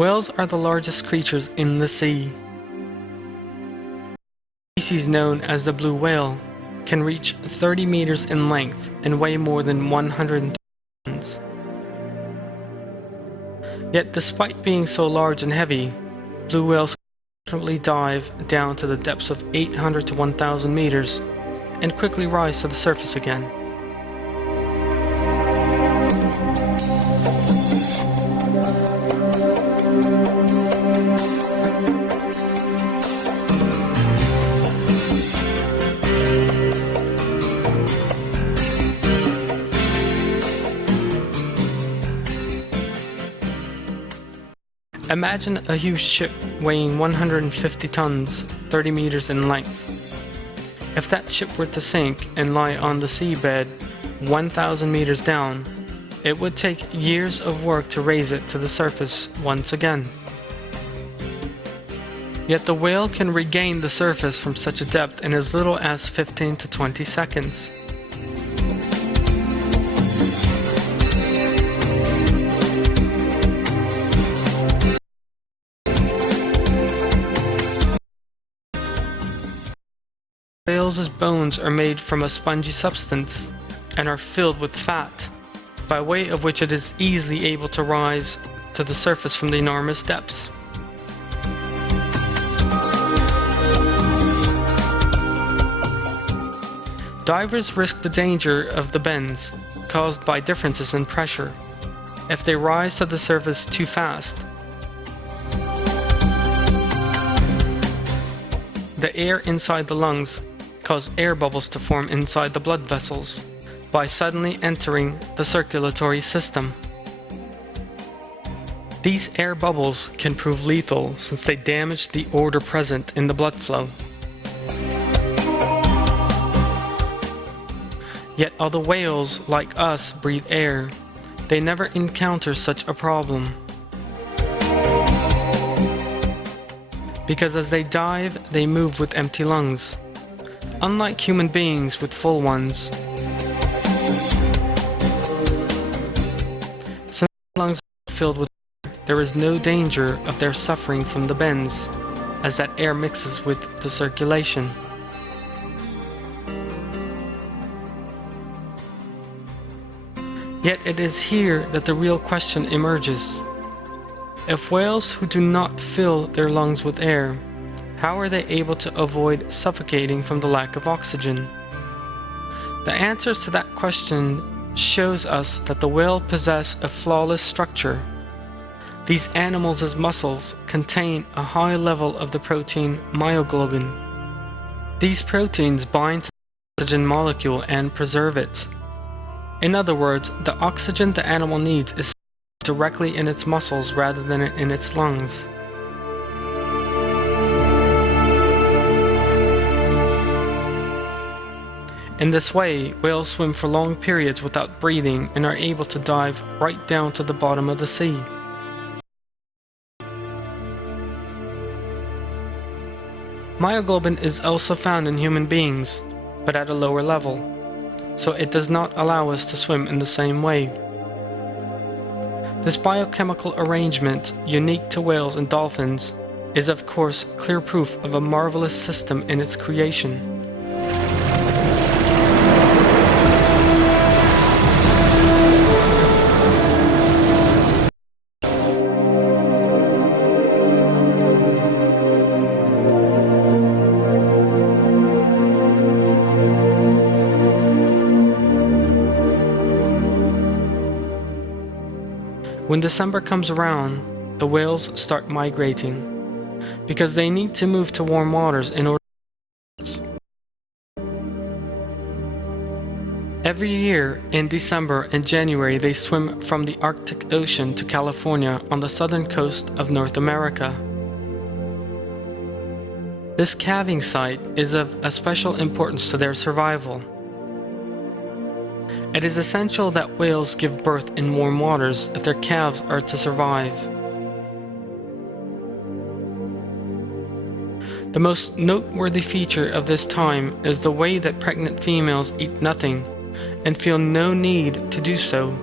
Whales are the largest creatures in the sea. The species known as the blue whale can reach 30 meters in length and weigh more than 100 tons. Yet despite being so large and heavy, blue whales constantly dive down to the depths of 800 to 1,000 meters and quickly rise to the surface again. Imagine a huge ship weighing 150 tons, 30 meters in length. If that ship were to sink and lie on the seabed 1,000 meters down, it would take years of work to raise it to the surface once again. Yet the whale can regain the surface from such a depth in as little as 15 to 20 seconds. Whales' bones are made from a spongy substance and are filled with fat, by way of which it is easily able to rise to the surface from the enormous depths. Divers risk the danger of the bends caused by differences in pressure. If they rise to the surface too fast, the air inside the lungs cause air bubbles to form inside the blood vessels by suddenly entering the circulatory system. These air bubbles can prove lethal since they damage the order present in the blood flow. Yet although whales, like us, breathe air, they never encounter such a problem. Because as they dive, they move with empty lungs, unlike human beings with full ones. Since the lungs are filled with air, there is no danger of their suffering from the bends, as that air mixes with the circulation. Yet it is here that the real question emerges. If whales who do not fill their lungs with air, how are they able to avoid suffocating from the lack of oxygen? The answers to that question shows us that the whale possess a flawless structure. These animals' muscles contain a high level of the protein myoglobin. These proteins bind to the oxygen molecule and preserve it. In other words, the oxygen the animal needs is directly in its muscles rather than in its lungs. In this way, whales swim for long periods without breathing and are able to dive right down to the bottom of the sea. Myoglobin is also found in human beings, but at a lower level, so it does not allow us to swim in the same way. This biochemical arrangement, unique to whales and dolphins, is of course clear proof of a marvelous system in its creation. When December comes around, the whales start migrating because they need to move to warm waters in order. Every year in December and January they swim from the Arctic Ocean to California on the southern coast of North America. This calving site is of a special importance to their survival. It is essential that whales give birth in warm waters if their calves are to survive. The most noteworthy feature of this time is the way that pregnant females eat nothing and feel no need to do so.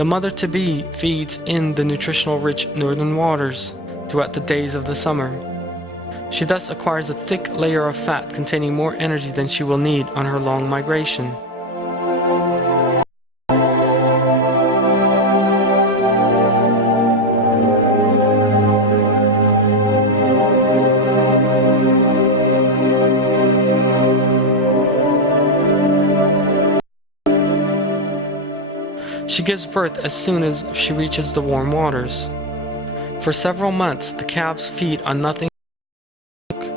The mother-to-be feeds in the nutritional-rich northern waters throughout the days of the summer. She thus acquires a thick layer of fat containing more energy than she will need on her long migration. She gives birth as soon as she reaches the warm waters. For several months, the calves feed on nothing but milk.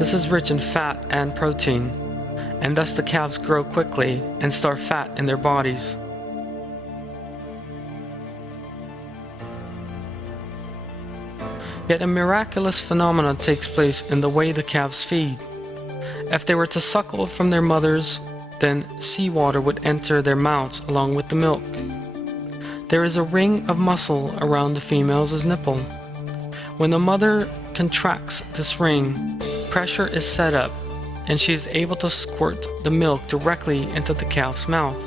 This is rich in fat and protein, and thus the calves grow quickly and store fat in their bodies. Yet a miraculous phenomenon takes place in the way the calves feed. If they were to suckle from their mothers, then seawater would enter their mouths along with the milk. There is a ring of muscle around the female's nipple. When the mother contracts this ring, pressure is set up, and she is able to squirt the milk directly into the calf's mouth.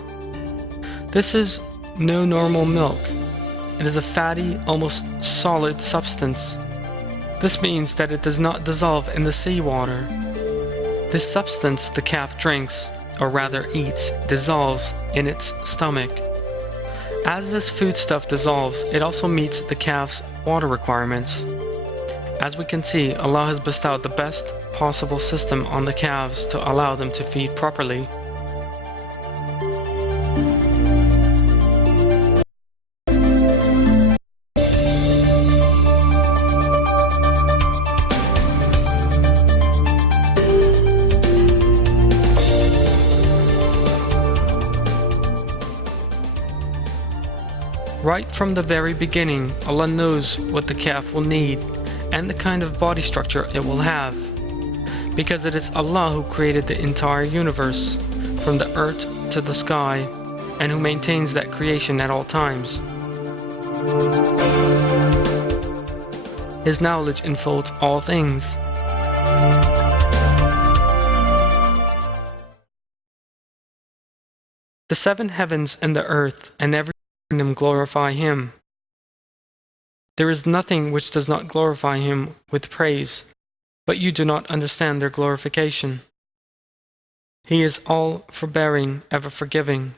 This is no normal milk. It is a fatty, almost solid substance. This means that it does not dissolve in the seawater. This substance the calf drinks, or rather eats, dissolves in its stomach. As this foodstuff dissolves, it also meets the calf's water requirements. As we can see, Allah has bestowed the best possible system on the calves to allow them to feed properly. Right from the very beginning, Allah knows what the calf will need and the kind of body structure it will have, because it is Allah who created the entire universe, from the earth to the sky, and who maintains that creation at all times. His knowledge enfolds all things. The seven heavens and the earth and every them glorify Him. There is nothing which does not glorify Him with praise, but you do not understand their glorification. He is all forbearing, ever forgiving.